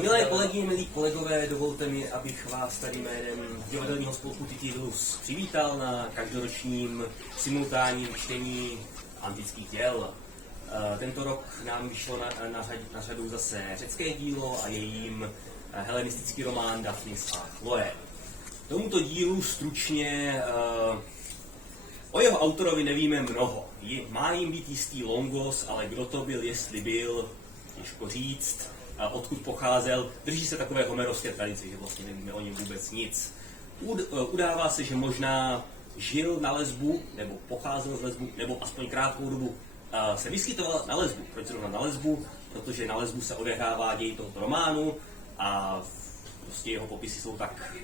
Milé kolegyně, milí kolegové, dovolte mi, abych vás tady jménem divadelního spolku Tityrus přivítal na každoročním simultánním čtení antických děl. Tento rok nám vyšlo na řadu zase řecké dílo a jejím helenistický román Daphnis a Chloe. Tomuto dílu stručně o jeho autorovi nevíme mnoho. Má jim být jistý Longos, ale kdo to byl, jestli byl, těžko říct. Odkud pocházel, drží se takové homerovské tradice, že vlastně nevíme o něm vůbec nic. Udává se, že možná žil na Lesbu, nebo pocházel z Lesbu, nebo aspoň krátkou dobu se vyskytoval na Lesbu. Proč zrovna na Lesbu? Protože na Lesbu se odehrává děj tohoto románu a prostě jeho popisy jsou tak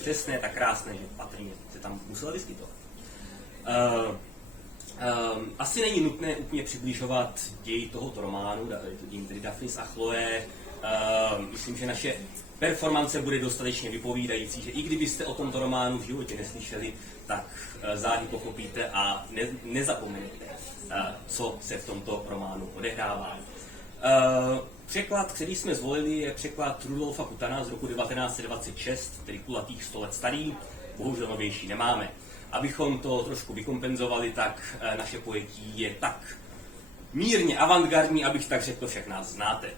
přesné, tak krásné, že patrně se tam musel vyskytovat. Asi není nutné úplně přibližovat děj tohoto románu, tedy Daphnis a Chloe. Myslím, že naše performance bude dostatečně vypovídající, že i kdybyste o tomto románu v životě neslyšeli, tak záhy pochopíte a nezapomenete, co se v tomto románu odehrává. Překlad, který jsme zvolili, je překlad Rudolfa Kutana z roku 1926, tedy kulatých 100 let starý, bohužel novější nemáme. Abychom to trošku vykompenzovali, tak naše pojetí je tak mírně avantgardní, abych tak řekl, však nás znáte.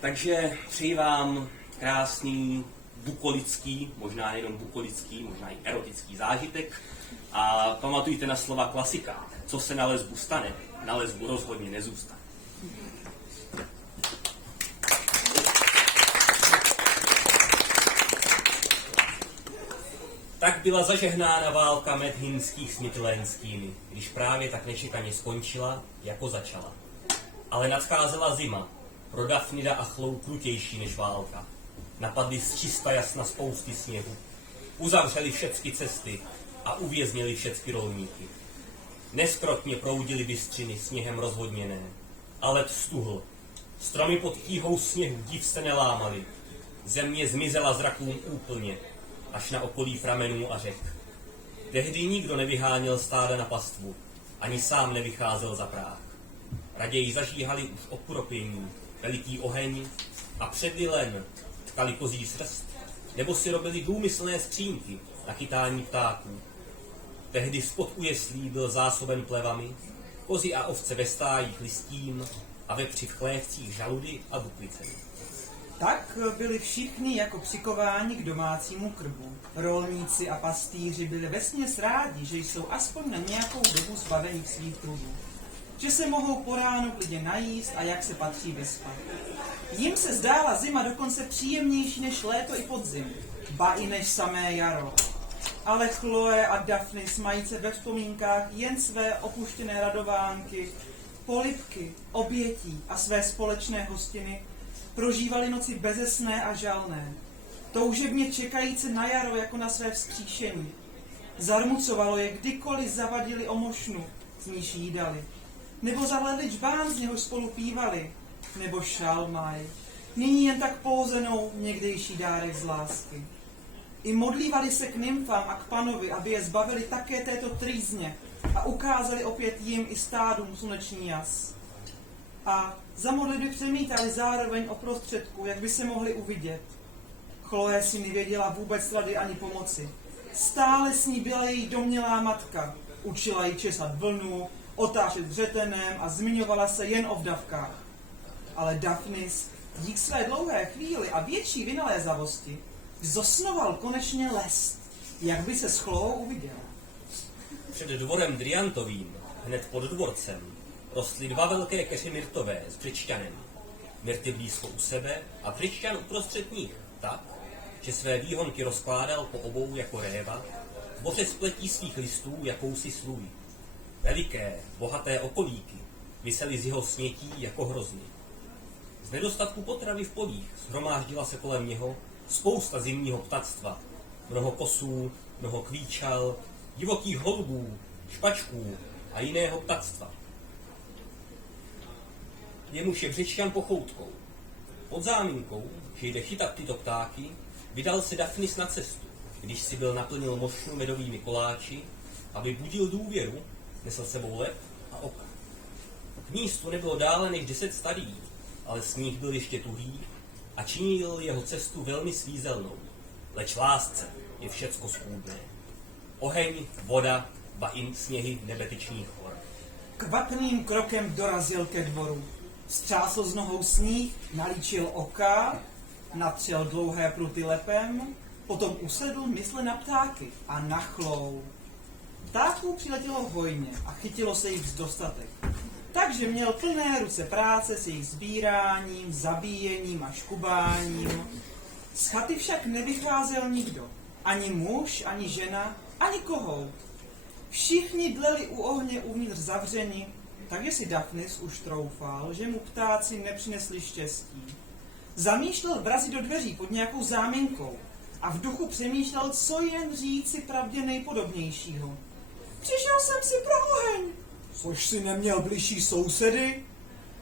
Takže přeji vám krásný bukolický, možná nejenom bukolický, možná i erotický zážitek a pamatujte na slova klasika. Co se na Lesbu stane, na Lesbu rozhodně nezůstane. Tak byla zažehnána válka medhinských s mytilénskými, když právě tak nečekaně skončila, jako začala. Ale nadcházela zima, pro Dafnida a Chlou krutější než válka. Napadli z čista jasna spousty sněhu, uzavřeli všechny cesty a uvěznili všechny rolníky. Neskrotně proudily bystřiny sněhem rozvodněné, a led stuhl. Stromy pod tíhou sněhu div se nelámaly, země zmizela zrakům úplně, až na okolí pramenů a řek. Tehdy nikdo nevyháněl stáda na pastvu, ani sám nevycházel za práh. Raději zažíhali už okuropění, veliký oheň a předli len, tkali kozí srst, nebo si robili důmyslné skřínky na chytání ptáků. Tehdy spod ujeslí byl zásoben plevami, kozy a ovce ve stájích listím a vepři v chlévcích žaludy a bukvicemi. Tak byli všichni jako přikováni k domácímu krbu. Rolníci a pastýři byli vesměs rádi, že jsou aspoň na nějakou dobu zbaveni svých trudů. Že se mohou po ránu klidně najíst a jak se patří vyspat. Jim se zdála zima dokonce příjemnější než léto i podzim, ba i než samé jaro. Ale Chloe a Daphnis mají se ve vzpomínkách jen své opuštěné radovánky, polibky, obětí a své společné hostiny, prožívali noci bezesné a žalné, toužebně čekajíce na jaro jako na své vzkříšení. Zarmucovalo je, kdykoliv zavadili o mošnu, z níž jídali, nebo zahledli čbán, z něhož spolu pívali, nebo šalmaj, nyní jen tak pouzenou někdejší dárek z lásky. I modlívali se k nymfám a k panovi, aby je zbavili také této trýzně a ukázali opět jim i stádům sluneční jas. A za modlitby přemítali zároveň o prostředku, jak by se mohli uvidět. Chloe si nevěděla vůbec rady ani pomoci. Stále s ní byla její domnělá matka. Učila ji česat vlnu, otáčet dřetenem a zmiňovala se jen o vdavkách. Ale Daphnis, dík své dlouhé chvíli a větší vynalézavosti, zosnoval konečně lest, jak by se s Chloou uviděl. Před dvorem Driantovým, hned pod dvorcem, rostly dva velké keře myrtové s břečťanem. Myrty blízko u sebe a břečťan uprostřed nich, tak, že své výhonky rozkládal po obou jako réva, tvoře spletí svých listů jakousi slůj. Veliké, bohaté okolíky visely z jeho snětí jako hrozny. Z nedostatku potravy v polích shromáždila se kolem něho spousta zimního ptactva, mnoho kosů, mnoho kvíčal, divokých holubů, špačků a jiného ptactva. Jemuž je břečťan pochoutkou. Pod záminkou, že jde chytat tyto ptáky, vydal se Daphnis na cestu, když si byl naplnil mošnu medovými koláči, aby budil důvěru, nesl sebou lep a oka. K místu nebylo dále než 10 stadí ale sníh byl ještě tuhý a činil jeho cestu velmi svízelnou. Leč lásce je všecko schůdné. Oheň, voda, ba i sněhy nebetyčných hor. Kvapným krokem dorazil ke dvoru. Střásl z nohou sníh, nalíčil oka, natřel dlouhé pruty lepem, potom usedl mysle na ptáky a na chlou. Ptáků přiletělo hojně a chytilo se jich dostatek. Takže měl plné ruce práce s jejich sbíráním, zabíjením a škubáním. Z chaty však nevycházel nikdo. Ani muž, ani žena, ani kohout. Všichni dleli u ohně uvnitř zavřeni, takže si Daphnis už troufal, že mu ptáci nepřinesli štěstí. Zamýšlel vrazit do dveří pod nějakou záminkou a v duchu přemýšlel, co jen říci pravdě nejpodobnějšího. Přišel jsem si pro oheň. Což si neměl bližší sousedy?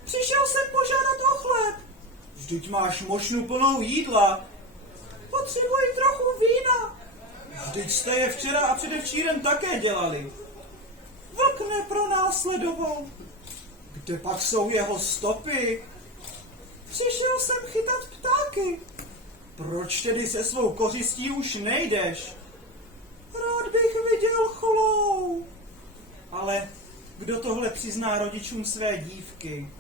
Přišel jsem požádat o chléb. Vždyť máš mošnu plnou jídla. Potřebuji trochu vína. Vždyť jste je včera a předevčírem také dělali. Vlk nepronásledoval. Kde pak jsou jeho stopy? Přišel jsem chytat ptáky. Proč tedy se svou kořistí už nejdeš? Rád bych viděl chlou. Ale kdo tohle přizná rodičům své dívky?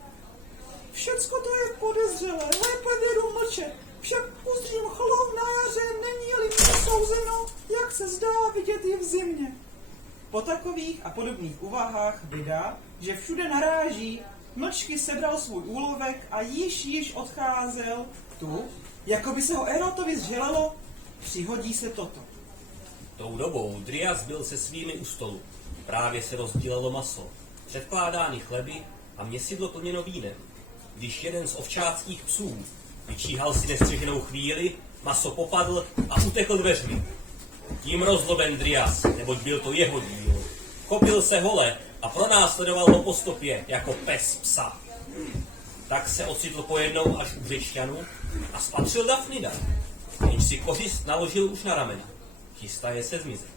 Všecko to je podezřelé, lépe vědu mlčet. Však uzřím chlou na jaře, není-li mi souzeno, jak se zdá vidět je v zimě. Po takových a podobných úvahách vydá, že všude naráží, mlčky sebral svůj úlovek a již odcházel tu, jako by se ho Erotovi zželelo, přihodí se toto. Tou dobou Drias byl se svými u stolu. Právě se rozdílelo maso, předkládány chleby a měsidlo plněno vínem. Když jeden z ovčáckých psů vyčíhal si nestřeženou chvíli, maso popadl a utekl dveřmi. Tím rozloben Drias, neboť byl to jeho díl, chopil se hole a pronásledoval ho po stopě jako pes psa. Tak se ocitl pojednou až u řečťanu a spatřil Daphnida, jenž si kořist naložil už na ramena. Chystaje se zmizet.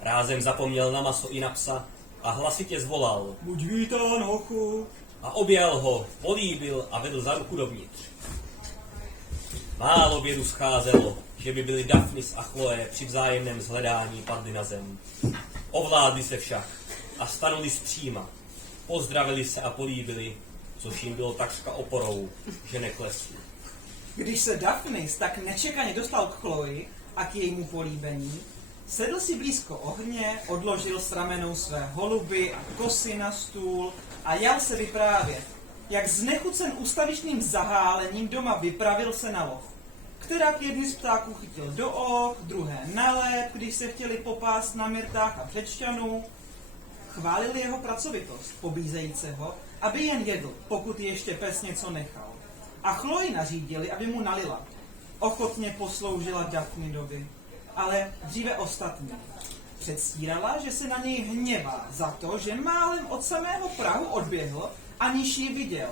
Rázem zapomněl na maso i na psa a hlasitě zvolal. Buď vítán, hochu. A objal ho, políbil a vedl za ruku dovnitř. Málo vědu scházelo, že by byli Daphnis a Chloe při vzájemném zhledání padli na zem. Ovládli se však a stanuli zpříma. Pozdravili se a políbili, což jim bylo takřka oporou, že neklesli. Když se Daphnis tak nečekaně dostal k Chloe a k jejímu políbení, sedl si blízko ohně, odložil s ramenou své holuby a kosy na stůl a jal se vyprávět, jak znechucen ústavičným zahálením doma vypravil se na lov. Kterak jedny z ptáků chytil do ok, druhé na lep, když se chtěli popást na myrtách a předšťanů. Chválili jeho pracovitost, pobízejíce ho, aby jen jedl, pokud ještě pes něco nechal. A Chloe nařídili, aby mu nalila. Ochotně posloužila Daphnidovi, ale dříve ostatní. Předstírala, že se na něj hněvá za to, že málem od samého prahu odběhl, aniž ji viděl.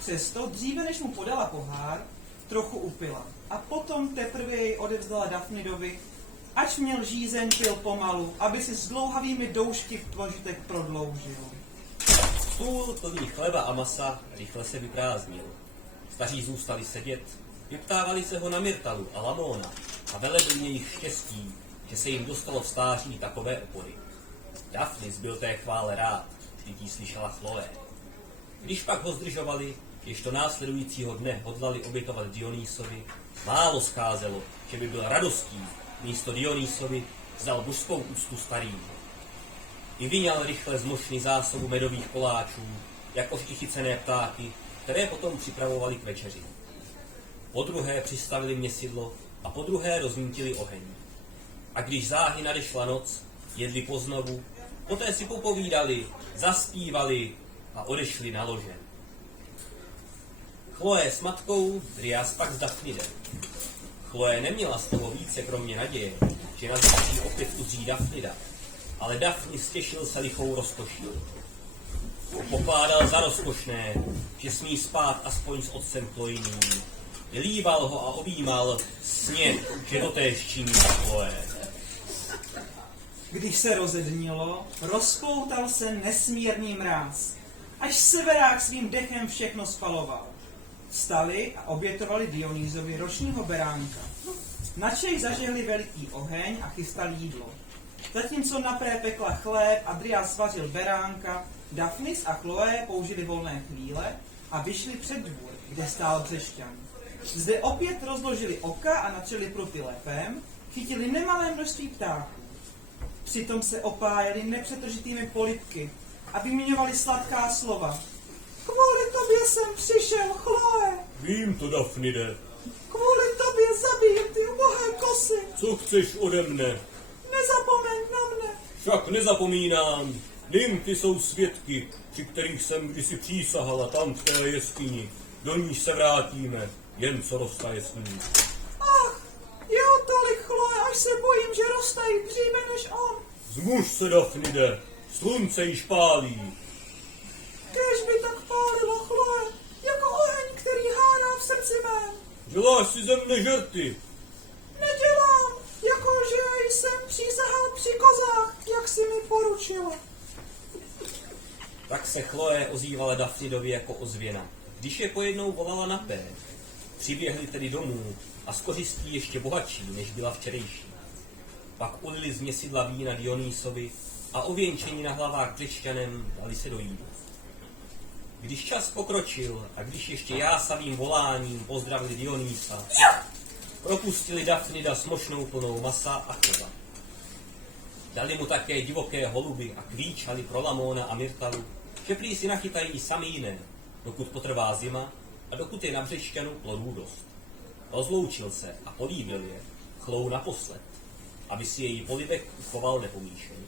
Přesto dříve, než mu podala pohár, trochu upila. A potom teprve jej odevzdala Daphnidovi, ač měl žízeň, pil pomalu, aby si s dlouhavými doušky požitek prodloužil. Stůl plný chleba a masa rychle se vyprázdnil. Staří zůstali sedět, vyptávali se ho na Myrtalu a Lamóna a velebili jejich štěstí, že se jim dostalo v stáří takové opory. Daphnis byl té chvále rád, vždyť jí slyšela Chloe. Když pak ho zdržovali, jež to následujícího dne hodlali obětovat Dionýsovi, málo scházelo, že by byl radostí místo Dionýsovi vzal božskou úctu starým. I vyňal rychle z mošny zásobu medových koláčů, jakož i chycené ptáky, které potom připravovali k večeři. Podruhé přistavili měsidlo a podruhé rozmítili oheň. A když záhy nadešla noc, jedli poznovu, poté si popovídali, zaspívali a odešli na lože. Chloe s matkou, Drias pak s Daphnidem. Chloe neměla z toho více kromě naděje, že na zítří opět uzří Daphnida, ale Daphnis těšil se lichou rozkoší. Pokládal za rozkošné, že smí spát aspoň s otcem Chloiným. Líbal ho a objímal, sně, že totéž činí Chloe. Když se rozednilo, rozpoutal se nesmírný mráz. až severák svým dechem všechno spaloval. Vstali a obětovali Dionýzovi ročního beránka. Načej zažehli veliký oheň a chystali jídlo. Zatímco Napré pekla chléb a Drias vařil beránka, Daphnis a Chloé použili volné chvíle a vyšli před dvůr, kde stál Břešťan. Zde opět rozložili oka a natřeli pruty lepem, chytili nemalé množství ptáků. Přitom se opájeli nepřetržitými polibky a vyměňovali sladká slova. Kvůli tobě jsem přišel, Chloé! Vím to, Dafnide. Kvůli tobě zabijím ty ubohé kosy! Co chceš ode mne? Nezapomeň na mne! Však nezapomínám. Nymfy jsou svědky, při kterých jsem kdysi přísahala tam v té jeskyni. Do níž se vrátíme, jen co roztaje sníh. Ach, jo tolik, Chloé, až se bojím, že roztají dříve než on. Zmuž se, Dafnide, slunce již pálí. Kéž by tak pálilo, Chloé, jako oheň, který hádá v srdci mém. Děláš si ze mne žerty. Nedělám, jakože jsem přísahal při kozách, jak si mi poručila. Tak se Chloé ozývala Dafnidovi jako ozvěna, když je pojednou volala na P. Přiběhli tedy domů a z kořistí ještě bohatší, než byla včerejší. Pak ulili z měsidla vína Dionýsovi a ověnčení na hlavách Břešťanem dali se dojít. Když čas pokročil a když ještě jásavým voláním pozdravili Dionýsa, propustili Dafnida s mošnou plnou masa a chleba. Dali mu také divoké holuby a kvíčali pro Lamóna a Myrtalu, že prý si nachytají sami jiné, dokud potrvá zima a dokud je na Břešťanu plodů dost. Rozloučil se a políbil je, Chlou naposled, aby si její polibek uchoval nepomíšený.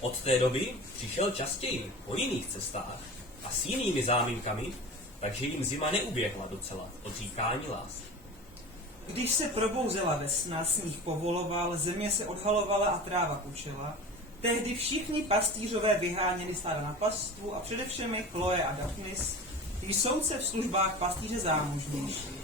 Od té doby přišel častěji po jiných cestách a s jinými záminkami, takže jim zima neuběhla docela od říkání lásky. Když se probouzela vesna, sníh povoloval, země se odhalovala a tráva pučela, tehdy všichni pastýřové vyháněli stáda na pastvu a především Chloé a Daphnis, jsou se v službách pastýře zámožnějšího.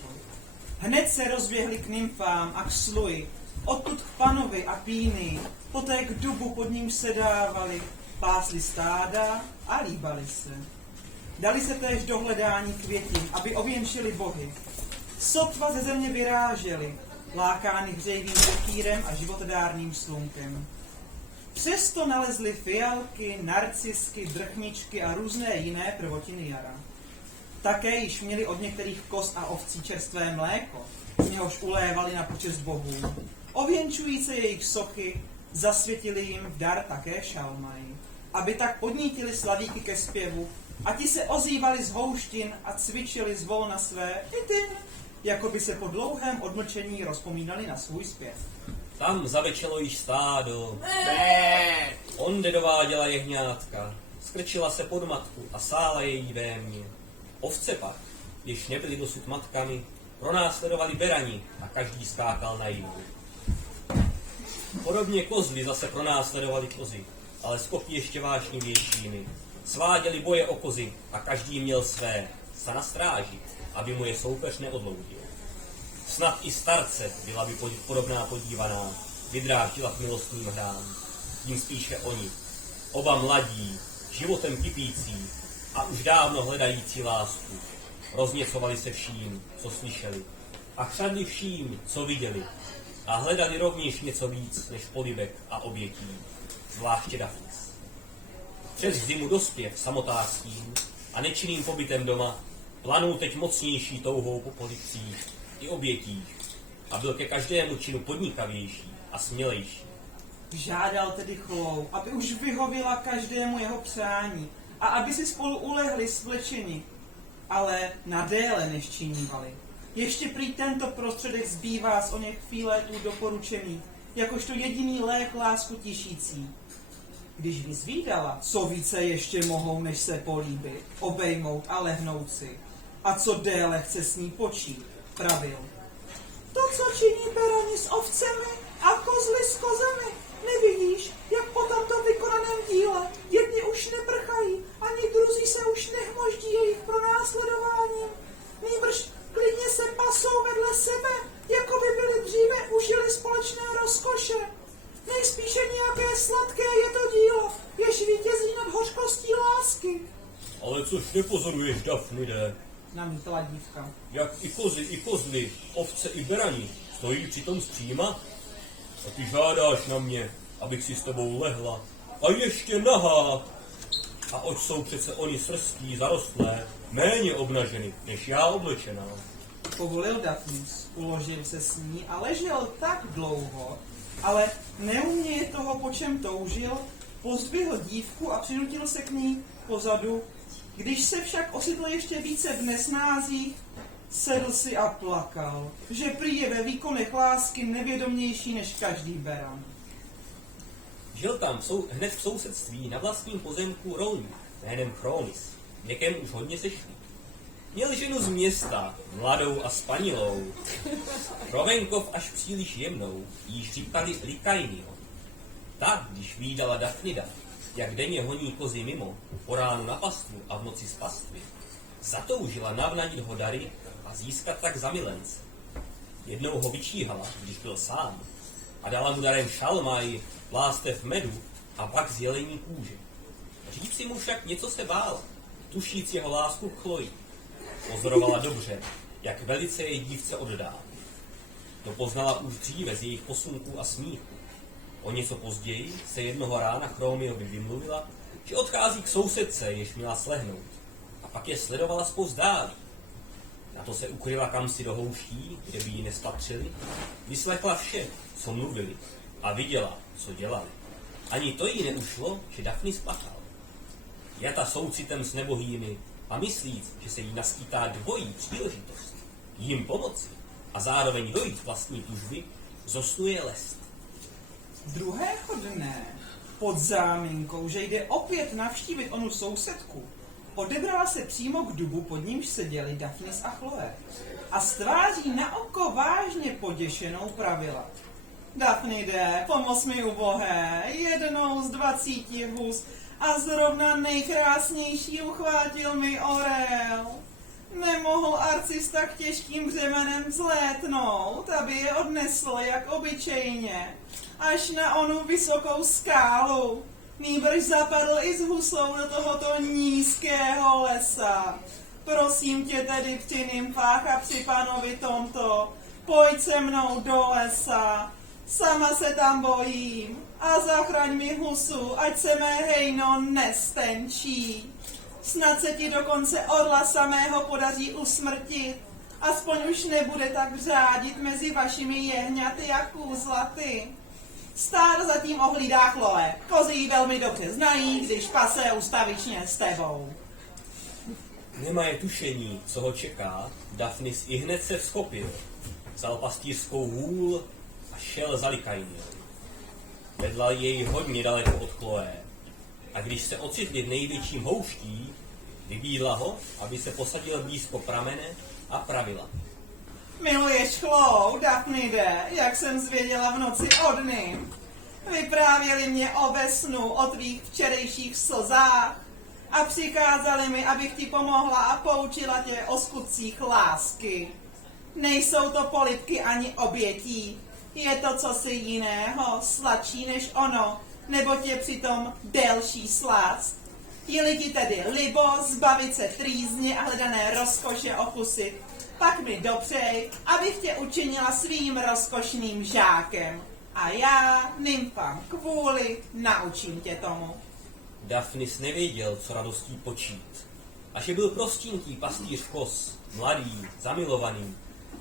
Hned se rozběhli k nymfám a k sluji, odtud k panovi a píny, poté k dubu, pod ním se dávali, pásli stáda a líbali se. Dali se též do hledání květin, aby ověnčili bohy. Sotva ze země vyráželi, lákány hřejivým vetírem a životodárným slunkem. Přesto nalezli fialky, narcisky, drchničky a různé jiné prvotiny jara. Také již měli od některých koz a ovcí čerstvé mléko, z něhož ulévali na počest bohů. Ověnčující jejich sochy, zasvětili jim v dar také šalmaj, aby tak podnítili slavíky ke zpěvu, a ti se ozývali z houštin a cvičili zvolna své itin, jako by se po dlouhém odmlčení rozpomínali na svůj zpěv. Tam zavečelo již stádo. Onde dováděla jehňátka, skrčila se pod matku a sála její vémě. Ovce pak, když nebyli dosud matkami, pronásledovali berani a každý skákal na jinou. Podobně kozly zase pronásledovali kozy, ale skoky ještě vášnivějšími. Sváděli boje o kozy a každý měl své, sta na stráži, aby mu je soupeř neodloudil. Snad i starce byla by podobná podívaná, vydráždila k milostným hrám. Tím spíše oni, oba mladí, životem kypící a už dávno hledající lásku, rozněcovali se vším, co slyšeli, a chřadli vším, co viděli, a hledali rovněž něco víc než polibek a obětí, zvláště Daphnis. Přes zimu dospěv samotářským a nečinným pobytem doma planul teď mocnější touhou po polibcích i obětích a byl ke každému činu podnikavější a smělejší. Žádal tedy Chlou, aby už vyhověla každému jeho přání a aby si spolu ulehli svlečeni, ale na déle než činívali. Ještě prý tento prostředek zbývá z oněch chvíletů doporučený, jakožto jediný lék lásku tišící. Když vyzvídala, co více ještě mohou, než se políbit, obejmout a lehnout si, a co déle chce s ní počít, pravil. To, co činí berani s ovcemi a kozly s kozami, nevidíš, jak po tomto vykonaném díle jedni už neprchají, ani druzí se už nehmoždí jejich pronásledováním. Nýbrž klidně se pasou vedle sebe, jako by byli dříve užili společné rozkoše. Nejspíše nějaké sladké je to dílo, jež lásky? Ale což nepozoruješ, Dafnide? Namítla dívka. Jak i kozy, i kozly, ovce i berani stojí přitom zpříma? A ty žádáš na mě, abych si s tebou lehla. A ještě nahá! A oč jsou přece oni srstí, zarostlé, méně obnaženy, než já oblečená. Povolil Daphnis, uložil se s ní a ležel tak dlouho, ale neuměje toho, po čem toužil, pozdvihl dívku a přinutil se k ní pozadu. Když se však ocitl ještě více v nesnázích, sedl si a plakal, že prý je ve výkonech lásky nevědomější než každý beran. Žil tam hned v sousedství na vlastním pozemku rolník jménem Chromis, věkem už hodně sešlý. Měl ženu z města, mladou a spanilou, rovenkov až příliš jemnou, jíž říkali Lykainion. Ta, když vídala Dafnida, jak denně honí kozy mimo, po ránu na pastvu a v noci z pastvy, zatoužila navnadit ho dary a získat tak za milence. Jednou ho vyčíhala, když byl sám, a dala mu darem šalmaj, plástev medu a pak z jelení kůže. Říci mu však něco se bála, tušíc jeho lásku k Chloji. Pozorovala dobře, jak velice jej dívce oddá. To poznala už dříve z jejich posunků a smíchu. O něco později se jednoho rána Chromiovi vymluvila, že odchází k sousedce, jež měla slehnout, a pak je sledovala zpozdálí. Na to se ukryla kamsi do houští, kde by ji nespatřili, vyslechla vše, co mluvili, a viděla, co dělali. Ani to jí neušlo, že Daphnis plakal. Jata soucitem s nebohými a myslíc, že se jí naskýtá dvojí příležitost, jim pomoci a zároveň dojít vlastní tužby, zosnuje lest. Druhého dne, pod záminkou, že jde opět navštívit onu sousedku, odebrala se přímo k dubu, pod nímž seděli Daphnis a Chloe, a s tváří na oko vážně poděšenou pravila. Daphnide, pomoz mi ubohé, jednou z 20 hus a zrovna nejkrásnější uchvátil mi orel. Nemohl Arcis tak těžkým břemenem vzlétnout, aby je odnesl jak obyčejně, až na onu vysokou skálu. Nýbrž zapadl i s husou do tohoto nízkého lesa. Prosím tě tedy při nymfách a při panovi tomto, pojď se mnou do lesa. Sama se tam bojím a zachraň mi husu, ať se mé hejno nestenčí. Snad se ti dokonce orla samého podaří usmrtit, aspoň už nebude tak řádit mezi vašimi jehňaty a kůzlaty. Stádo zatím ohlídá Chloe, kozy jí velmi dobře znají, když pase ustavičně s tebou. Nemá je tušení, co ho čeká, Daphnis i hned se vzchopil, vzal pastýřskou hůl a šel za Lykainion. Vedla jej hodně daleko od Chloe, a když se ocitli v největším houští, vybídla ho, aby se posadil blízko pramene a pravila. Miluješ Chlou, Daphnide, jak jsem zvěděla v noci o dny. Vyprávěli mě o ve snu, o tvých včerejších slzách a přikázali mi, abych ti pomohla a poučila tě o skutcích lásky. Nejsou to polibky ani obětí, je to cosi jiného, sladší než ono, nebo tě přitom delší slást. Je-li ti tedy libo zbavit se trýzně a hledané rozkoše okusit, pak mi dopřej, abych tě učinila svým rozkošným žákem. A já, nymfám kvůli, naučím tě tomu. Daphnis nevěděl, co radostí počít. A že byl prostínký pastýř koz, mladý, zamilovaný,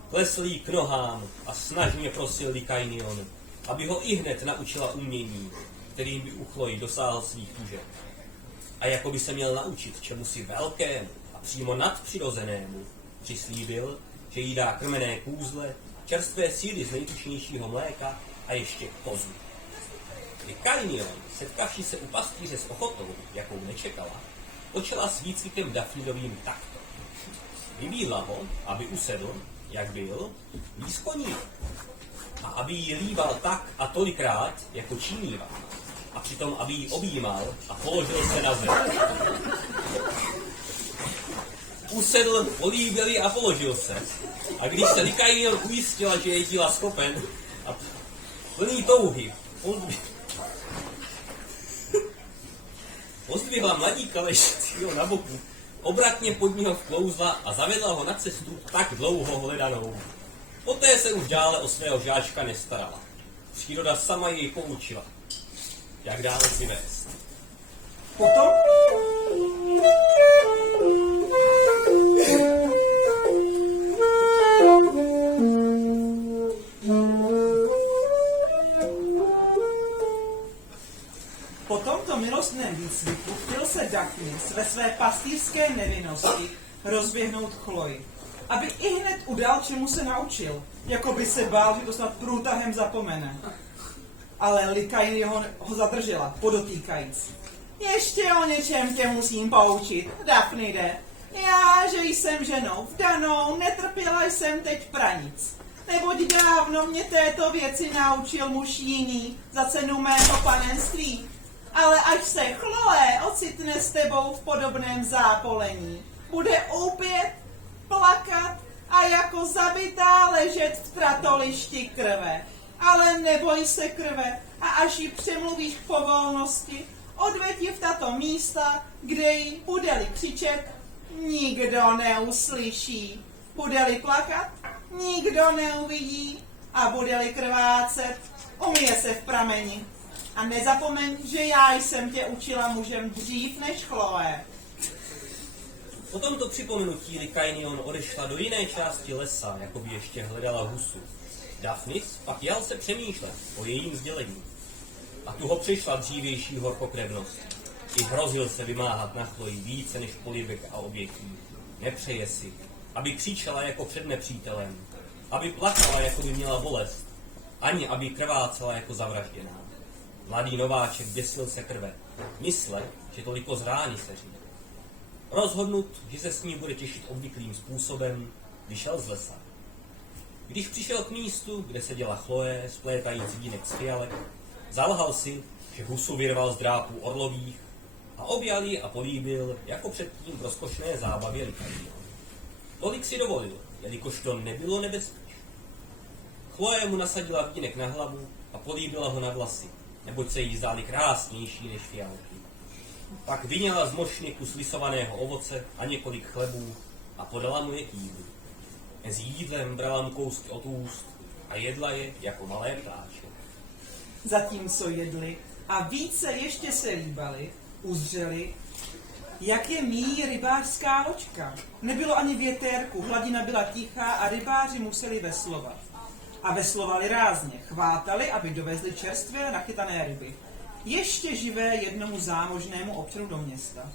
klesl jí k nohám a snažně prosil Lykainion, aby ho ihned naučila umění, kterým by u Chloji dosáhl svých tužeb. A jako by se měl naučit čemusi velkému a přímo nadpřirozenému, přislíbil, že jí dá krmené kůzle, čerstvé síly z nejtučnějšího mléka a ještě kozu. Lykainion, setkavši se u pastýře s ochotou, jakou nečekala, počala s výcvikem Daphnidovým takto. Vybídla ho, aby usedl, jak byl, blízko ní, a aby jí líbal tak a tolikrát, jako činívá, a přitom aby jí objímal a položil se na zem. Usedl, políbil ji a položil se. A když se Lykainion ujistila, že je díla schopen a plný touhy, pozdvihla mladíka ležícího na boku, obratně pod něho vklouzla a zavedla ho na cestu tak dlouho hledanou. Poté se už dále o svého žáčka nestarala. Příroda sama jej poučila, jak dále si vést. Potom Po tomto milostném výcviku chtěl se Daphnis ve své pastýřské nevinnosti rozběhnout k Chloji, aby ihned udal, čemu se naučil, jako by se bál, že to snad průtahem zapomene. Ale Lykain ho zadržela, podotýkajíc. Ještě o něčem tě musím poučit, Daphnide. Já, že jsem ženou vdanou, netrpěla jsem teď pranic. Neboť dávno mě této věci naučil muž jiný za cenu mého panenství. Ale až se Chloe ocitne s tebou v podobném zápolení, bude opět plakat a jako zabitá ležet v tratolišti krve. Ale neboj se krve a až ji přemluvíš k povolnosti, odveď ji v tato místa, kde ji bude-li křičet, nikdo neuslyší. Bude-li plakat, nikdo neuvidí a bude-li krvácet, umije se v prameni. A nezapomeň, že já jsem tě učila mužem dřív než Chloe. Po tomto připomenutí Lykainion odešla do jiné části lesa, jako by ještě hledala husu. Daphnis pak jal se přemýšlet o jejím sdělení. A tu ho přišla dřívější horkokrevnost. I hrozil se vymáhat na Chloji více než polibek a obětí. Nepřeje si, aby křičela jako před nepřítelem, aby plakala, jako by měla bolest, ani aby krvácela jako zavražděná. Mladý nováček děsil se krve. Mysle, že toliko zrání se říká. Rozhodnut, že se s ní bude těšit obvyklým způsobem, vyšel z lesa. Když přišel k místu, kde seděla Chloe, splétajíc vínek z fialek, zalhal si, že husu vyrval z drápů orlových a objal ji a políbil jako předtím v rozkošné zábavě Lykainion. Tolik si dovolil, jelikož to nebylo nebezpečné. Chloe mu nasadila vínek na hlavu a políbila ho na vlasy, neboť se jí zdály krásnější než fialky. Pak vyněla z mošny kus lisovaného ovoce a několik chlebů a podala mu je k jídlu. Mezi jídlem brala mu kousky od úst a jedla je jako malé ptáče. Zatímco jedli a více ještě se líbali, uzřeli, jak je míjí rybářská loďka. Nebylo ani větérku, hladina byla tichá a rybáři museli veslovat. A veslovali rázně, chvátali, aby dovezli čerstvě nachytané ryby. Ještě živé jednomu zámožnému občanu do města.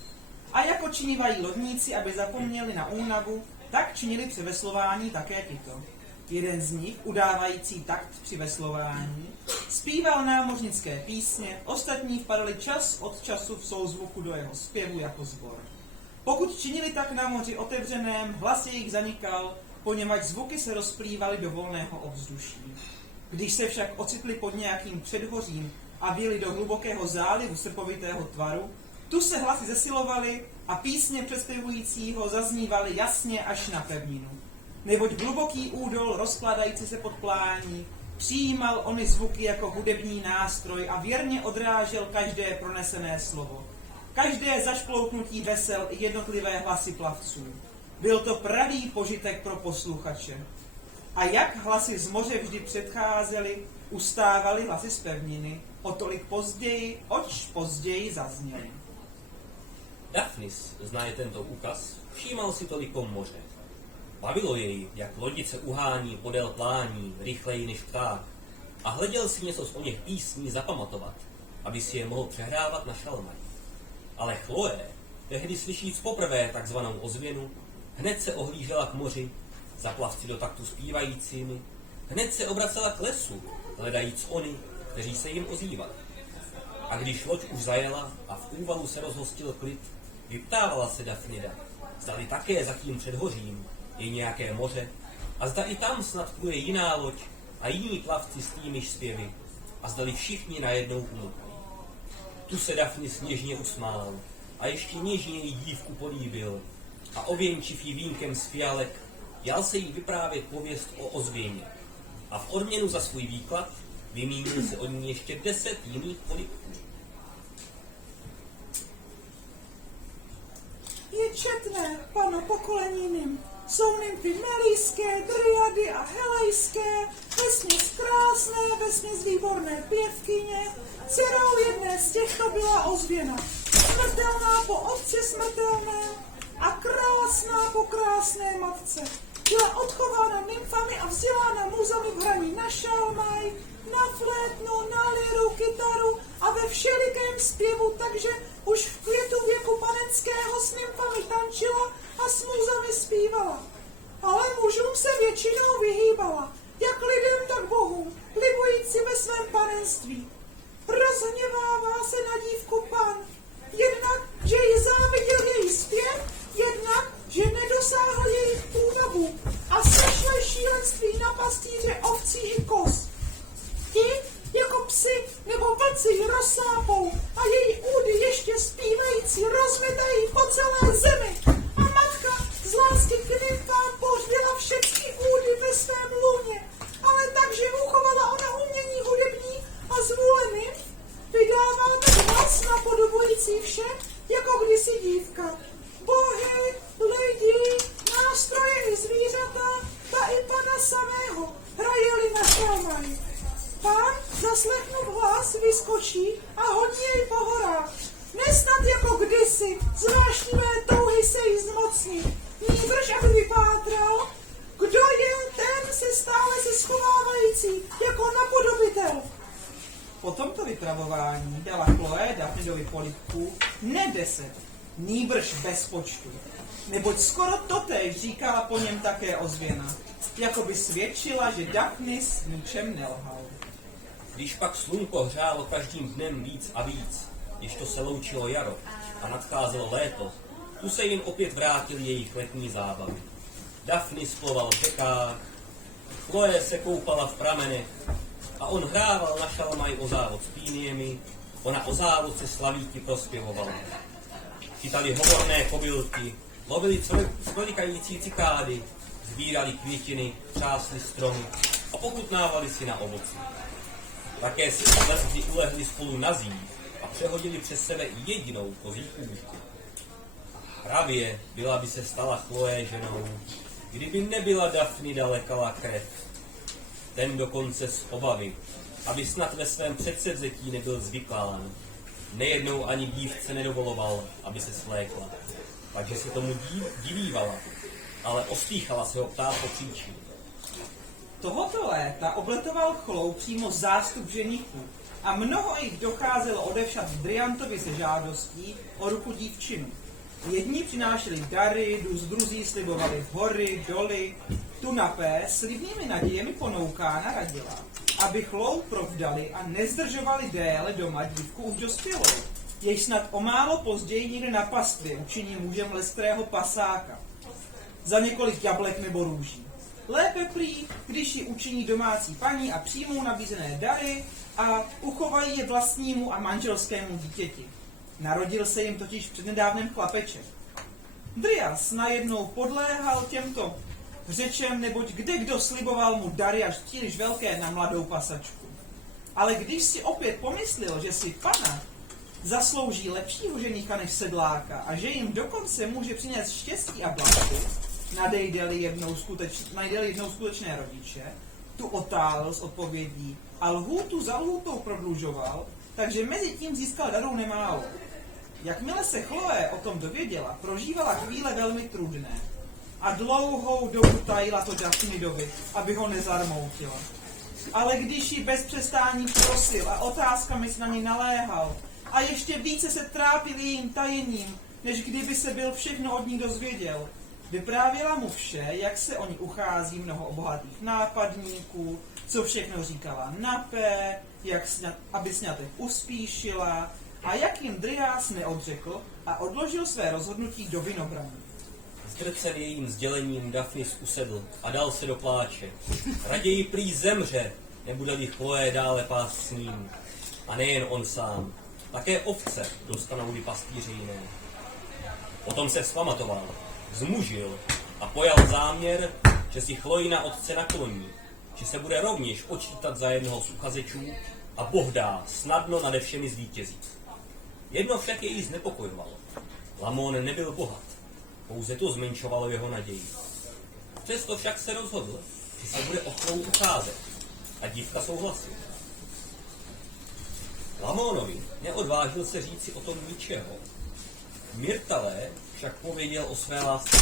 A jako činivají lodníci, aby zapomněli na únavu, tak činili při veslování také tito. Jeden z nich, udávající takt při veslování, zpíval námořnické písně, ostatní vpadali čas od času v souzvuku do jeho zpěvu jako sbor. Pokud činili tak na moři otevřeném, hlas jejich zanikal, poněvadž zvuky se rozplývaly do volného ovzduší. Když se však ocitli pod nějakým předhořím a vjeli do hlubokého zálivu srpovitého tvaru, tu se hlasy zesilovaly a písně přespěvujícího zaznívaly jasně až na pevninu. Neboť hluboký údol, rozkladající se pod plání, přijímal ony zvuky jako hudební nástroj a věrně odrážel každé pronesené slovo. Každé zašplouknutí vesel i jednotlivé hlasy plavců. Byl to pravý požitek pro posluchače. A jak hlasy z moře vždy předcházely, ustávaly hlasy z pevniny, o tolik později, oč později zazněly. Daphnis, znaje tento úkaz, všímal si toliko moře. Bavilo jej, jak lodice uhání podél plání, rychleji než pták, a hleděl si něco z oněch písní zapamatovat, aby si je mohl přehrávat na šalmaj. Ale Chloe, tehdy slyšíc poprvé takzvanou ozvěnu, hned se ohlížela k moři, za plavci do taktu zpívajícími, hned se obracela k lesu, hledajíc ony, kteří se jim ozývali. A když loď už zajela a v úvalu se rozhostil klid, vyptávala se Daphnida, zdali také za tím předhořím je nějaké moře a zda i tam snad pluje jiná loď a jiní plavci s týmiž zpěvy a zdali všichni najednou umlkají. Tu se Daphnis něžně usmál a ještě něžněji dívku políbil a ověnčiv jí vínkem z fialek, jal se jí vyprávět pověst o ozvěně a v odměnu za svůj výklad vymínil se od ní ještě 10 jiných polibků. četné, pano pokolení nym. Jsou nymfy melijské, dryady a helejské, vesměs krásné, vesměs výborné pěvkyně. Dcerou jedné z těchto byla ozvěna, smrtelná po otci smrtelném a krásná po krásné matce. Byla odchována nymfami a vzdělána muzami v hraní na šalmaj, na flétno, na liru, kytaru a ve všelikém zpěvu, takže už v květu věku panenského s nymfami tančila a s muzami zpívala. Ale mužům se většinou vyhýbala, jak lidem, tak bohům, libující ve svém panenství. Rozhněvává se na dívku pan, jednak, že ji záviděl její zpěv, jednak, že nedosáhl jejich půdobu a sešle šílenství na pastýře ovcí i koz. Ti, jako psi nebo vlci ji rozsápou a její údy ještě zpívající rozmetají po celé zemi. A matka z lásky k nymfám pohřbila všechny údy ve svém lůně, ale takže uchovala ona umění hudební a zvůle nymf vydává tak hlas napodobující vše, jako kdysi dívka. Bohy, lidi, nástroje i zvířata, ta i pana samého hrajeli na šalmaj. Pán, zaslechnuv hlas, vyskočí a hodí jej po horách. Nesnad jako kdysi, zvláštnivé touhy se jí zmocní. Nýbrž, aby vypátral, kdo je ten se schovávající, jako napodobitel. Po tomto vypravování dala Chloé Daphnidovi polibku ne 10, nýbrž bez počtu, neboť skoro totéž říkala po něm také ozvěna, jako by svědčila, že Daphnis ničem nelhal. Když pak slunko hřálo každým dnem víc a víc, když to se loučilo jaro a nadcházelo léto, tu se jim opět vrátil jejich letní zábavy. Daphnis ploval v řekách, Chloé se koupala v pramenech a on hrával na šalmaj o závod s píniemi, ona o závod se slavíky prospěvovala. Chytali hovorné kobylky, lovili cvrlikající cikády, sbírali květiny, třásli stromy a pochutnávali si na ovoci. Také si ulehli spolu nazí a přehodili přes sebe i jedinou kozí kůžku. Hravě byla by se stala Chloé ženou, kdyby nebyla Daphnida lekala krev. Ten dokonce z obavy, aby snad ve svém předsevzetí nebyl zvyklán. Nejednou ani dívce nedovoloval, aby se svlékla. Takže se tomu divívala, ale ostýchala se ho ptát po příčině. Tohoto léta obletoval Chlou přímo zástup ženichů a mnoho jich docházelo odevšad k Dryantovi se žádostí o ruku dívčinu. Jedni přinášeli dary, druzí slibovali hory, doly. Tunapé slibnými nadějemi ponoukána radila, aby Chlou provdali a nezdržovali déle doma dívku už dospělou, jež snad o málo později někde na pastvě učiní mužem lestrého pasáka za několik jablek nebo růží. Lépe prý, když ji učiní domácí paní a přijmou nabízené dary a uchovají je vlastnímu a manželskému dítěti. Narodil se jim totiž přednedávnem chlapeček. Dryas najednou podléhal těmto řečem, neboť kde kdo sliboval mu dary až příliš velké na mladou pasačku. Ale když si opět pomyslel, že si pana zaslouží lepšího ženicha než sedláka a že jim dokonce může přinést štěstí a blahu, najde-li jednou skutečné rodiče, tu otálel s odpovědí a lhůtu za lhůtou prodlužoval, takže mezi tím získal darů nemálo. Jakmile se Chloé o tom dověděla, prožívala chvíle velmi trudné a dlouhou dobu tajila to Daphnidovi, aby ho nezarmoutila. Ale když ji bez přestání prosil a otázkami se na ní naléhal a ještě více se trápil jejím tajením, než kdyby se byl všechno od ní dozvěděl, vyprávěla mu vše, jak se o ní uchází mnoho bohatých nápadníků, co všechno říkala Napé, aby sňatek uspíšila a jak jim Dryas neodřekl a odložil své rozhodnutí do vinobraní. Zdrcen jejím sdělením Daphnis usedl a dal se do pláče. Raději prý zemře, nebude-li Chloé dále pást s ním. A nejen on sám, také ovce dostanou-li pastýři jiné. Potom se vzpamatoval, zmužil a pojal záměr, že si Chlojina otce nakloní, že se bude rovněž počítat za jednoho z uchazečů a Boh dá snadno nade všemi zvítězit. Jedno však jej znepokojovalo. Lamón nebyl bohat Pouze to zmenšovalo jeho naději. Přesto však se rozhodl, že se bude o chlou ucházet. A dívka souhlasila. Lamónovi neodvážil se říci o tom ničeho. Myrtalé však pověděl o své lásce.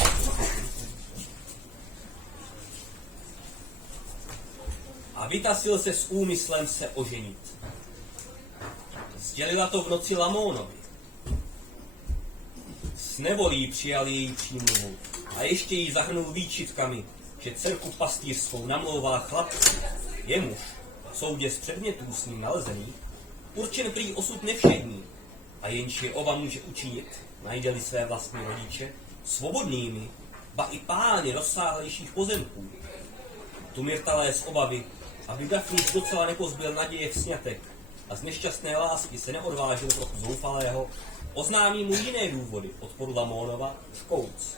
A vytasil se s úmyslem se oženit. Sdělila to v noci Lamónovi. S nevolí přijal její přímluvu a ještě jí zahrnul výčitkami, že dcerku pastýřskou namlouvá chlapci, jemuž v soudě z předmětů s ním nalezených určen prý osud nevšední a jenž je oba může učinit, najde-li své vlastní rodiče, svobodnými, ba i pány rozsáhlejších pozemků. Tu Myrtalé z obavy, aby Daphnis docela nepozbyl naděje v sňatek a z nešťastné lásky se neodvážil trochu zoufalého, oznámí mu jiné důvody odporu Lamónova škouc.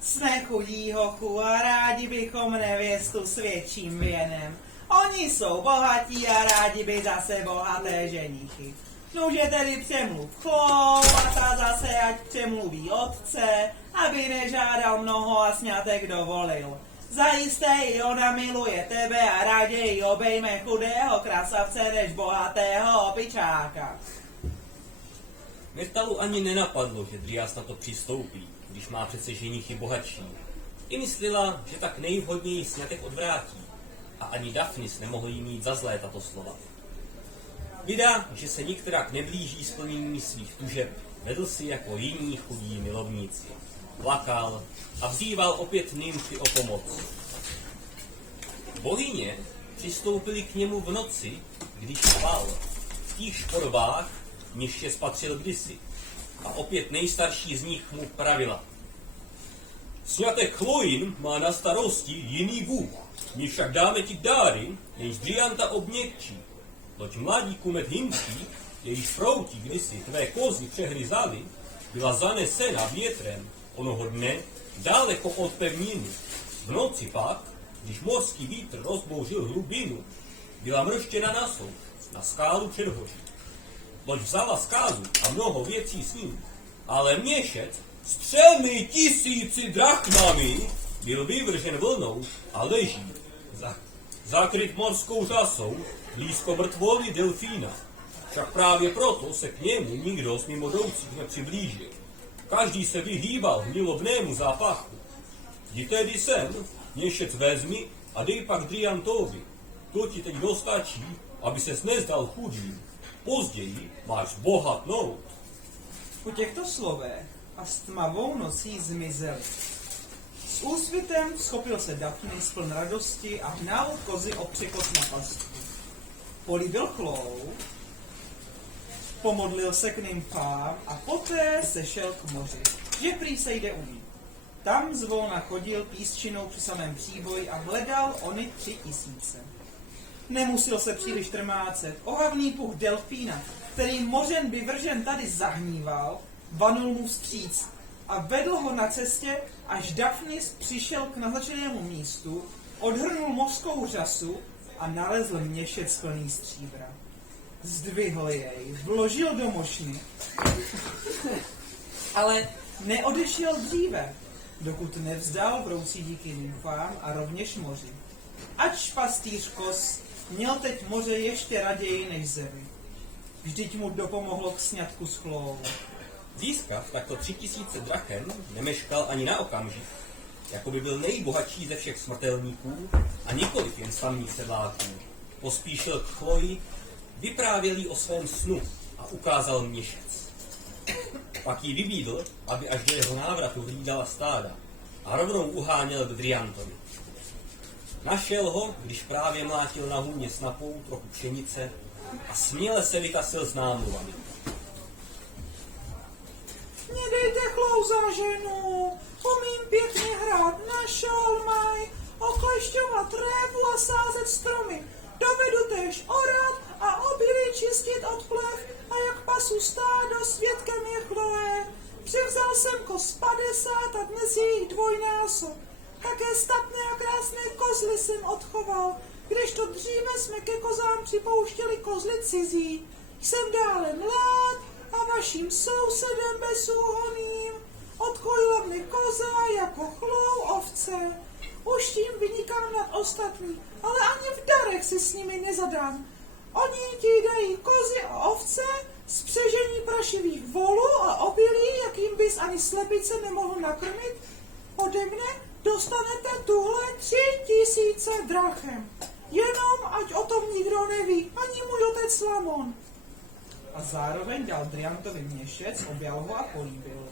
Jsme chudí hochu a rádi bychom nevěstu s větším věnem. Oni jsou bohatí a rádi by zase bohaté ženichy. Nože tedy přemluv chlou a ta zase ať přemluví otce, aby nežádal mnoho a sňatek dovolil. Zajisté i ona miluje tebe a raději obejme chudého krasavce než bohatého opičáka. Myrtalu ani nenapadlo, že Dryas na to přistoupí, když má přece ženichy bohatší. I myslela, že tak nejvhodněji sňatek odvrátí. A ani Daphnis nemohl jí mít za zlé tato slova. Vida, že se nikterak neblíží splnění svých tužeb, vedl si jako jiní chudí milovníci. Plakal a vzýval opět nymfy o pomoc. Bohyně přistoupili k němu v noci, když spal, v těch podobách, níž je spatřil kdysi. A opět nejstarší z nich mu pravila. Sňatek Chloin má na starosti jiný bůh, my však dáme ti dáry, než Dryanta obněkčí. Loď mladí kumet hymský, jejíž prouti kdysi tvé kozy přehryzali, byla zanesena větrem onoho dne daleko od pevniny. V noci pak, když mořský vítr rozbouřil hlubinu, byla mrštěna na soud, na skálu Čerhoří. Loď vzala zkázu a mnoho věcí s ním, ale měšec s 3000 drachmami byl vyvržen vlnou a leží, zakryt morskou řasou, blízko mrtvoly Delfína. Však právě proto se k němu nikdo z mimodoucích nepřiblížil. Každý se vyhýbal hnilobnému zápachu. Jdi tedy sem, měšec vezmi a dej pak Dryantovi. To ti teď dostačí, aby ses nezdal chudým. Později máš bohatnout. Po těchto slovech a s tmavou nocí zmizeli. S úsvitem schopil se Daphnis pln radosti a hnal kozy o překot na pastvu. Políbil chlou, pomodlil se k nymfám a poté sešel k moři, že prý se jde umýt. Tam zvolna chodil písčinou při samém příboji a hledal ony 3000. Nemusel se příliš trmácet. Ohavný puch Delfína, který mořem vyvržen tady zahníval, vanul mu vstříc a vedl ho na cestě, až Daphnis přišel k naznačenému místu, odhrnul mořskou řasu a nalezl měšec plný stříbra. Zdvihl jej, vložil do mošny, ale neodešel dříve, dokud nevzdal broucí díky nymfám a rovněž moři. Ač pastýř koz měl teď moře ještě raději než zemi. Vždyť mu dopomohlo k sňatku s chlou. Získav takto 3000 drachem nemeškal ani na okamžik, jako by byl nejbohatší ze všech smrtelníků a nikoliv jen samých sedláků. Pospíšil k Chloji, vyprávěl jí o svém snu a ukázal měšec. Pak jí vybídl, aby až do jeho návratu hlídala stáda a rovnou uháněl k Dryantovi. Našel ho, když právě mlátil na hůně snapou trochu pšenice a směle se vytasil s námluvami. Mě dejte chlou za ženu, umím pěkně hrát na šalmaj, oklešťovat révu a sázet stromy. Dovedu též orat a obilí čistit od plev a jak pasu stádo svědkem je Chloé. Převzal jsem koz 50 a dnes je jich dvojnásob. Také statné a krásné kozly jsem odchoval, kdežto dříve jsme ke kozám připouštěli kozly cizí. Jsem dále mlád a vaším sousedem bezúhonným. Odkojila mne koza jako chlou ovce. Už tím vynikám nad ostatní, ale ani v darech si s nimi nezadám. Oni ti dají kozy a ovce, spřežení prašivých volů a obilí, jakým bys ani slepice nemohl nakrmit. Ode mne dostanete tuhle 3000 drachem. Jenom, ať o tom nikdo neví, ani můj otec Lamon. A zároveň dal Driantovi měšec, objal ho a políbil.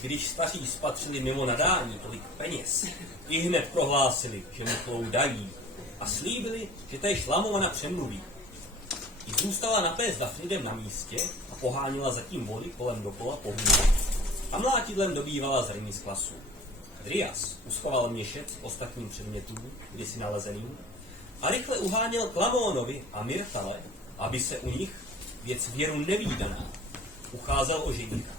Když staří spatřili mimo nadání tolik peněz, i hned prohlásili, že mu chlou dají a slíbili, že též Lamona přemluví. I zůstala na pé s Dafnidem na místě a pohánila zatím voli kolem dokola po hůru. A mlátidlem dobývala zrní z klasu. Drias uschoval měšec ostatním předmětům, kdysi nalezeným, a rychle uháněl k Lamonovi a Myrtale, aby se u nich, věc věru nevídaná, ucházel o ženíka.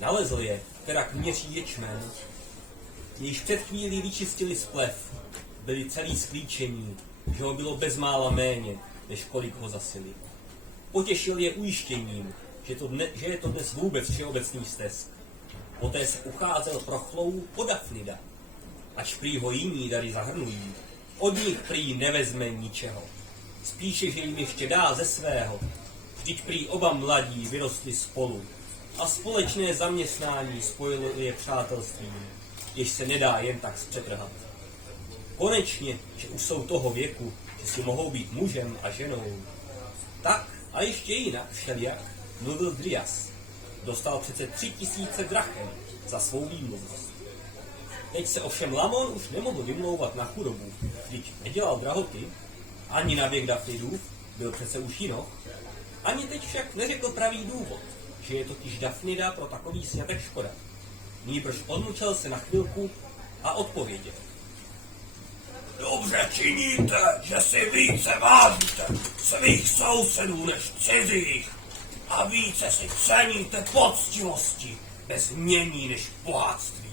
Nalezl je, teda kněží ječmen, jejíž před chvílí vyčistili splev, byli celý sklíčení, že ho bylo bezmála méně, než kolik ho zasili. Potěšil je ujištěním, že je to dnes vůbec všeobecný stesk. Poté se ucházel pro chlou o Dafnida, ač prý ho jiní dary zahrnují, od nich prý nevezme ničeho. Spíše, že jim ještě dá ze svého, vždyť prý oba mladí vyrostli spolu a společné zaměstnání spojilo je přátelstvím, jež se nedá jen tak zpřetrhat. Konečně, že už jsou toho věku, že si mohou být mužem a ženou. Tak a ještě jinak všelijak mluvil Drias. Dostal přece 3000 drachem za svou výmluvnost. Teď se ovšem Lamon už nemohl vymlouvat na chudobu, vždyť nedělal drahoty, ani na věk Dafnidův, byl přece už jinoch, ani teď však neřekl pravý důvod, že je totiž Dafnida pro takový sňatek škoda. Nýbrž odmlčel se na chvilku a odpověděl. Dobře činíte, že si více vážíte svých sousedů než cizích a více si ceníte poctivosti bez mění než bohatství.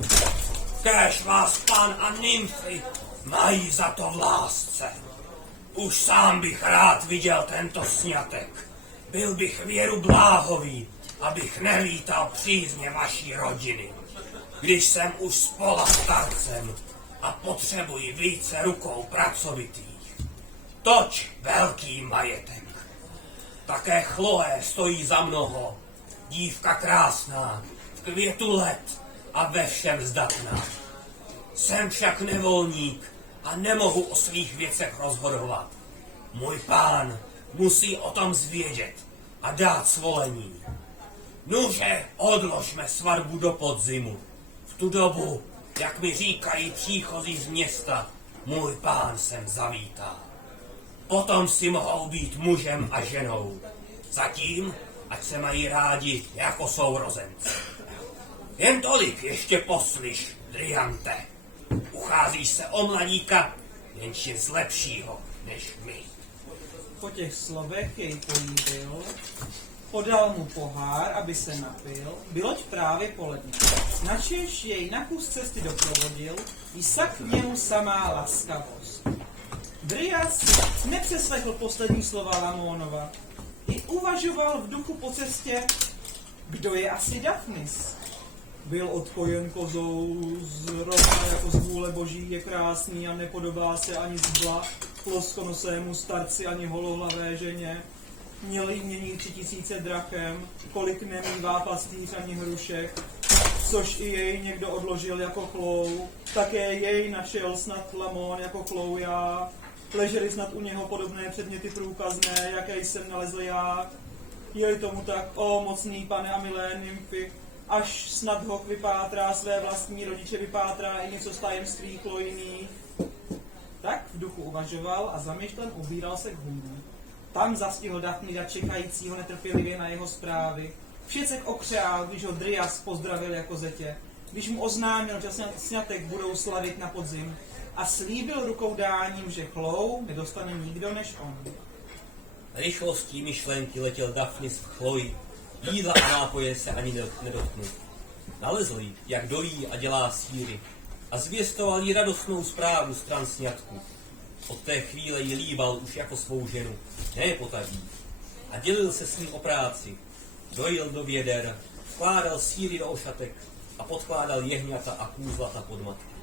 Kéž vás pán a nymfy mají za to v lásce. Už sám bych rád viděl tento sňatek. Byl bych věru bláhový, abych nelítal přízně vaší rodiny. Když jsem už spola starcem a potřebuji více rukou pracovitých. Toč velký majetek. Také Chloé stojí za mnoho. Dívka krásná, v květu let a ve všem zdatná. Jsem však nevolník a nemohu o svých věcech rozhodovat. Můj pán musí o tom zvědět a dát svolení. Nuže, odložme svatbu do podzimu. V tu dobu, jak mi říkají příchozí z města, můj pán sem zavítá. Potom si mohou být mužem a ženou. Zatím, ať se mají rádi jako sourozenci. Jen tolik ještě poslyš, Driante. Ucházíš se o mladíka, jenž je z lepšího než my. Po těch slovech jej políbil, podal mu pohár, aby se napil, byloť právě poledne. Načež jej na kus cesty doprovodil, jisak němu samá laskavost. Drias nepřeslechl poslední slova Lamonova. I uvažoval v duchu po cestě, kdo je asi Daphnis. Byl odpojen kozou, zrovna jako z vůle boží, je krásný a nepodobá se ani zbla ploskonosému starci, ani holohlavé ženě. Měl jí mění 3000 drachem, kolik nemývá pastýř ani hrušek, což i jej někdo odložil jako chlou. Také jej našel snad Lamon jako chlou já. Ležely snad u něho podobné předměty průkazné, jaké jsem nalezl já. Je-li tomu tak, o mocný pane a milé nymfy, až snad ho vypátrá své vlastní rodiče, vypátrá i něco z tajemství chlojných. Tak v duchu uvažoval a zamýšlen ubíral se k hůru. Tam zastihl Dafnida čekajícího netrpělivě na jeho zprávy. Všecek okřál, když ho Drias pozdravil jako zetě, když mu oznámil, že sňatek budou slavit na podzim a slíbil rukou dáním, že chlou nedostane nikdo než on. Rychlostí myšlenky letěl Daphnis v chloji, jídla a nápoje se ani nedotknul. Nalezl jí, jak dojí a dělá sýry, a zvěstoval jí radostnou zprávu stran sňatku. Od té chvíle ji líbal už jako svou ženu, ne potaží, a dělil se s ním o práci. Dojil do věder, vkládal sýry do ošatek a podkládal jehňata a kůzlata pod matky.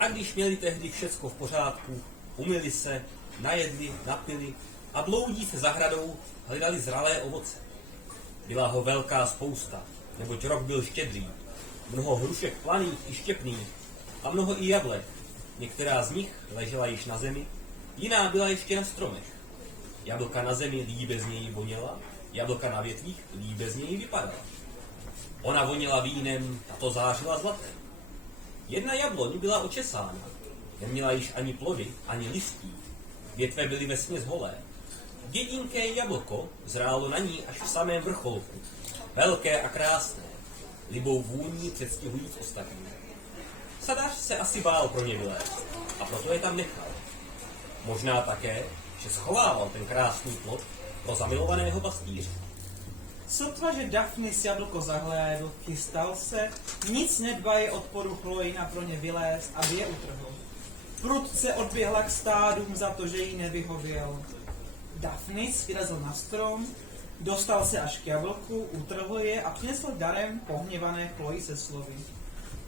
A když měli tehdy všecko v pořádku, umyli se, najedli, napili a bloudí se zahradou hledali zralé ovoce. Byla ho velká spousta, neboť rok byl štědrý, mnoho hrušek planých i štěpných a mnoho i jablek. Některá z nich ležela již na zemi, jiná byla ještě na stromech. Jablka na zemi líbe z něj voněla, jablka na větvích líbe z něj vypadala. Ona voněla vínem, tato zářila zlatem. Jedna jabloň byla očesána, neměla již ani plody, ani listí. Větve byly vesměs holé. Jedinké jablko zrálo na ní až v samém vrcholku, velké a krásné, libou vůní předstihujíc ostatní. Sadař se asi bál pro ně vylézt a proto je tam nechal. Možná také, že schovával ten krásný plod pro zamilovaného pastýře. Sotva, že Daphnis jablko zahlédl, chystal se, nic nedbaje odporu Chloina pro ně vylézt, aby je utrhl. Prudce odběhla k stádům za to, že jí nevyhověl. Daphnis vyrazil na strom, dostal se až k jablku, utrhl je a přinesl darem pohněvané Chloji se slovy.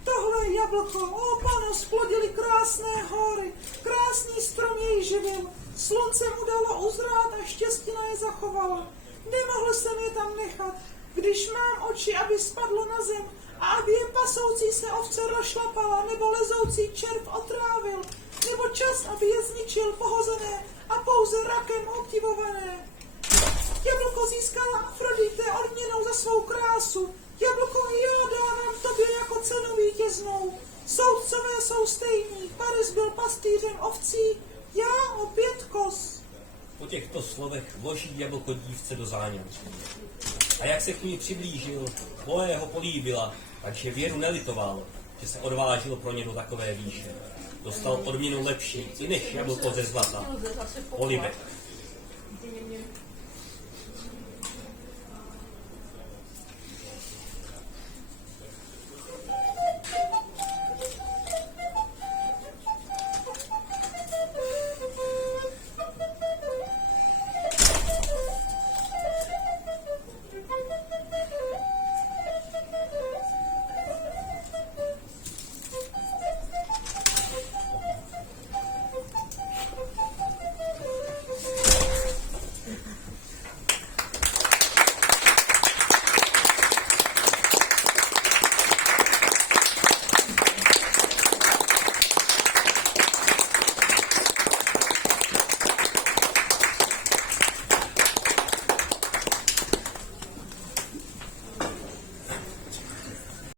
Tohle je jablko, o pano, splodili krásné hory, krásný strom jej živil, slunce mu dalo uzrát a štěstina je zachovala. Nemohl jsem je tam nechat, když mám oči, aby spadlo na zem a aby je pasoucí se ovce rozšlapala nebo lezoucí červ otrávil, nebo čas, aby je zničil pohozené a pouze rakem obdivované. Jablko získala Afrodite odměnou za svou krásu. Jablko já dávám tobě jako cenu vítěznou. Soudcové jsou stejní. Paris byl pastýřem ovcí, já opět kos. Po těchto slovech vloží jablko dívce do záňanců. A jak se k ní přiblížil, Chloé ho políbila, takže věru nelitoval, že se odvážil pro ně do takové výše. Dostal odměnu lepší, i než jablko ze zlata, polibek.